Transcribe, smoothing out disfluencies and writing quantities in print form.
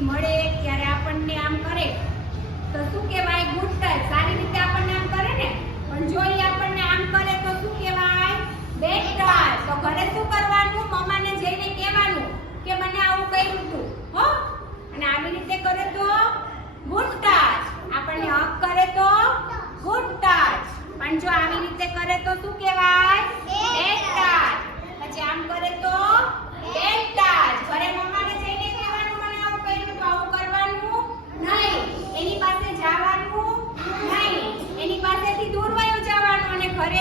ખુશી મળે ત્યારે આપણને આમ કરે તો શું કહેવાય? Good touch. સારી રીતે આપણને આમ કરે ને, પણ જો એ આપણને આમ કરે તો શું કહેવાય? Bed touch. તો ઘરે શું કરવાનું? મમ્માને જઈને કહેવાનું કે મને આવું કર્યું હતું, હો. અને આવી રીતે કરે તો ગુડ ટચ. આપણને હક કરે તો ગુડ ટચ. પણ જો આવી રીતે કરે તો શું કહેવાય? Bed touch. પછી આમ કરે તો બેડ ટચ. ઘરે મમ્માને જઈને કહેવાનું મને આવું કર્યું તો આવું કરવાનું નહીં. એની પાસે જવાનું નહીં. એની પાસેથી દૂર વયું જવાનું અને ઘરે